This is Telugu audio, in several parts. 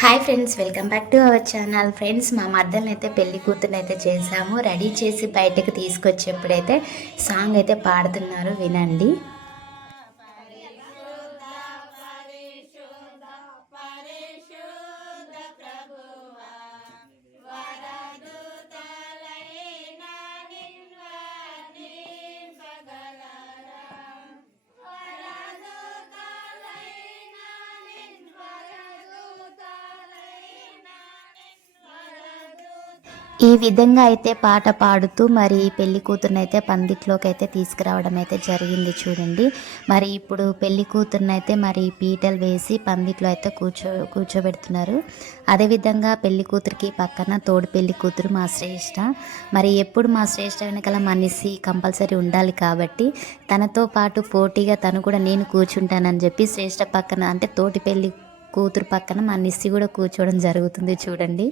Hi friends welcome back to our channel friends మా మర్దం అయితే పెళ్ళి కూతుర్ని అయితే చేసాము రెడీ చేసి బయటకు తీసుకొచ్చేప్పుడైతే సాంగ్ అయితే పాడుతున్నారు. వినండి. ఈ విధంగా అయితే పాట పాడుతూ మరి పెళ్ళి కూతురునైతే పందిట్లోకి అయితే తీసుకురావడం అయితే జరిగింది చూడండి. మరి ఇప్పుడు పెళ్ళి కూతురునైతే అయితే మరి పీటలు వేసి పందిట్లో అయితే కూర్చో కూర్చోబెడుతున్నారు. అదేవిధంగా పెళ్ళి కూతురికి పక్కన తోడు పెళ్ళి కూతురు మా శ్రేష్ఠ మరి ఎప్పుడు మా శ్రేష్ఠ వెనకాల మనిషి కంపల్సరీ ఉండాలి కాబట్టి తనతో పాటు పోటీగా తను కూడా నేను కూర్చుంటానని చెప్పి శ్రేష్ఠ పక్కన అంటే తోటి పెళ్ళి కూతురు పక్కన మా నిస్సి కూడా కూర్చోవడం జరుగుతుంది చూడండి.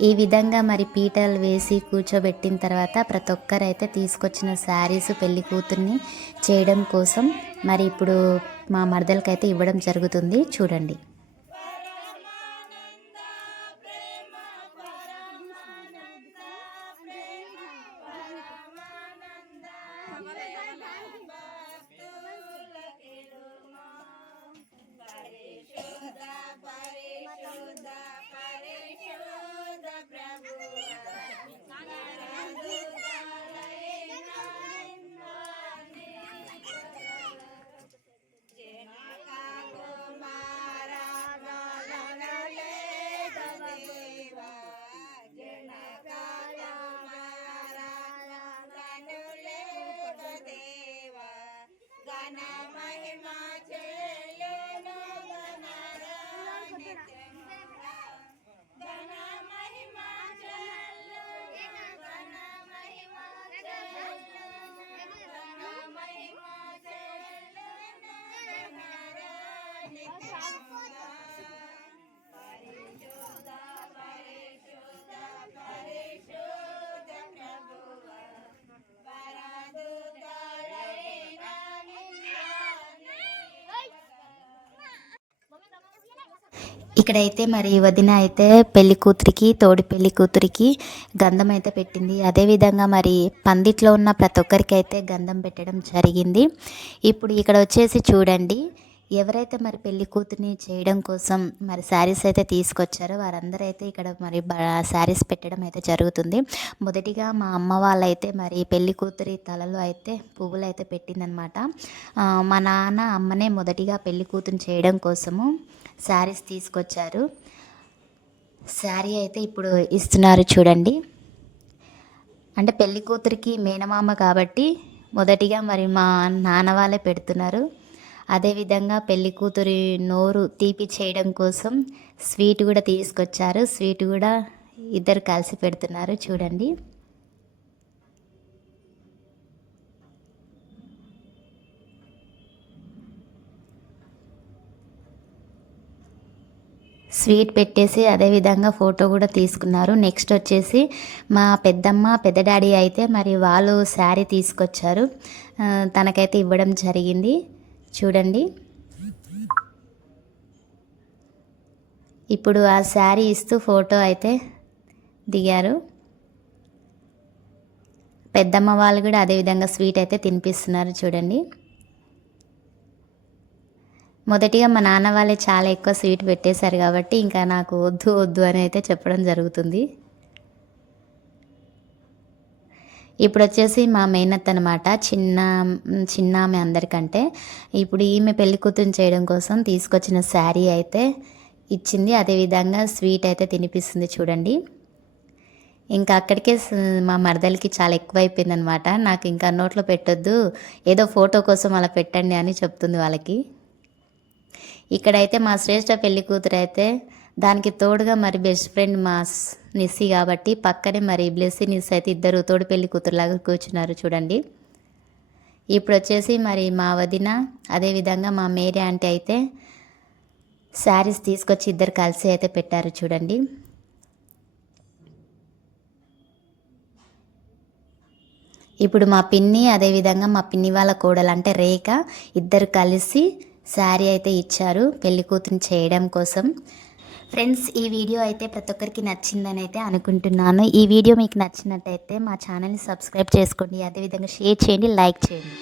ఈ విధంగా మరి పీటలు వేసి కూర్చోబెట్టిన తర్వాత ప్రతి ఒక్కరైతే తీసుకొచ్చిన శారీస్ పెళ్ళి కూతుర్ని చేయడం కోసం మరి ఇప్పుడు మా మరదలకైతే ఇవ్వడం జరుగుతుంది. చూడండి. ఇక్కడైతే మరి వదిన అయితే పెళ్ళి కూతురికి తోడి పెళ్ళి కూతురికి గంధం అయితే పెట్టింది. అదేవిధంగా మరి పందిట్లో ఉన్న ప్రతి ఒక్కరికి అయితే గంధం పెట్టడం జరిగింది. ఇప్పుడు ఇక్కడ వచ్చేసి చూడండి. ఎవరైతే మరి పెళ్ళి కూతుర్ని చేయడం కోసం మరి శారీస్ అయితే తీసుకొచ్చారో వారందరూ అయితే ఇక్కడ మరి శారీస్ పెట్టడం అయితే జరుగుతుంది. మొదటిగా మా అమ్మ వాళ్ళైతే మరి పెళ్ళి కూతురి తలలో అయితే పువ్వులు అయితే పెట్టిందనమాట మా నాన్న అమ్మనే మొదటిగా పెళ్ళి కూతురు చేయడం కోసము శారీస్ తీసుకొచ్చారు. శారీ అయితే ఇప్పుడు ఇస్తున్నారు చూడండి. అంటే పెళ్ళి కూతురికి మేనమామ కాబట్టి మొదటిగా మరి మా నాన్న వాళ్ళే పెడుతున్నారు. అదేవిధంగా పెళ్ళి కూతురి నోరు తీపి చేయడం కోసం స్వీట్ కూడా తీసుకొచ్చారు. స్వీట్ కూడా ఇద్దరు కలిసి పెడుతున్నారు. చూడండి. స్వీట్ పెట్టేసి అదేవిధంగా ఫోటో కూడా తీసుకున్నారు. నెక్స్ట్ వచ్చేసి మా పెద్దమ్మ పెద్ద డాడీ అయితే మరి వాళ్ళు శారీ తీసుకొచ్చారు. తనకైతే ఇవ్వడం జరిగింది. చూడండి. ఇప్పుడు ఆ శారీ ఇస్తూ ఫోటో అయితే దిగారు. పెద్దమ్మ వాళ్ళు కూడా అదేవిధంగా స్వీట్ అయితే తినిపిస్తున్నారు చూడండి. మొదటిగా మా నాన్న వాళ్ళే చాలా ఎక్కువ స్వీట్ పెట్టేశారు కాబట్టి ఇంకా నాకు వద్దు వద్దు అని అయితే చెప్పడం జరుగుతుంది. ఇప్పుడు వచ్చేసి మా మేనత్ అనమాట చిన్న చిన్న ఆమె అందరికంటే ఇప్పుడు ఈమె పెళ్ళి కూతురు చేయడం కోసం తీసుకొచ్చిన శారీ అయితే ఇచ్చింది. అదేవిధంగా స్వీట్ అయితే తినిపిస్తుంది చూడండి. ఇంకా అక్కడికే మా మరదలకి చాలా ఎక్కువ అయిపోయింది అనమాట నాకు ఇంకా నోట్లో పెట్టొద్దు ఏదో ఫోటో కోసం అలా పెట్టండి అని చెప్తుంది వాళ్ళకి. ఇక్కడైతే మా శ్రేష్ఠ పెళ్ళి కూతురు అయితే దానికి తోడుగా మరి బెస్ట్ ఫ్రెండ్ మా నిస్సి కాబట్టి పక్కనే మరి బ్లెస్సి నిస్సి అయితే ఇద్దరు తోడు పెళ్ళి కూతురులాగా కూర్చున్నారు చూడండి. ఇప్పుడు వచ్చేసి మరి మా వదిన అదేవిధంగా మా మేరీ ఆంటీ అయితే శారీస్ తీసుకొచ్చి ఇద్దరు కలిసి అయితే పెట్టారు చూడండి. ఇప్పుడు మా పిన్ని అదేవిధంగా మా పిన్ని వాళ్ళ కోడలు అంటే రేఖ ఇద్దరు కలిసి శారీ అయితే ఇచ్చారు పెళ్ళి చేయడం కోసం. ఫ్రెండ్స్ ఈ వీడియో అయితే ప్రతి ఒక్కరికి నచ్చిందని అయితే అనుకుంటున్నాను. ఈ వీడియో మీకు నచ్చినట్టయితే మా ఛానల్ని సబ్స్క్రైబ్ చేసుకోండి. అదేవిధంగా షేర్ చేయండి లైక్ చేయండి.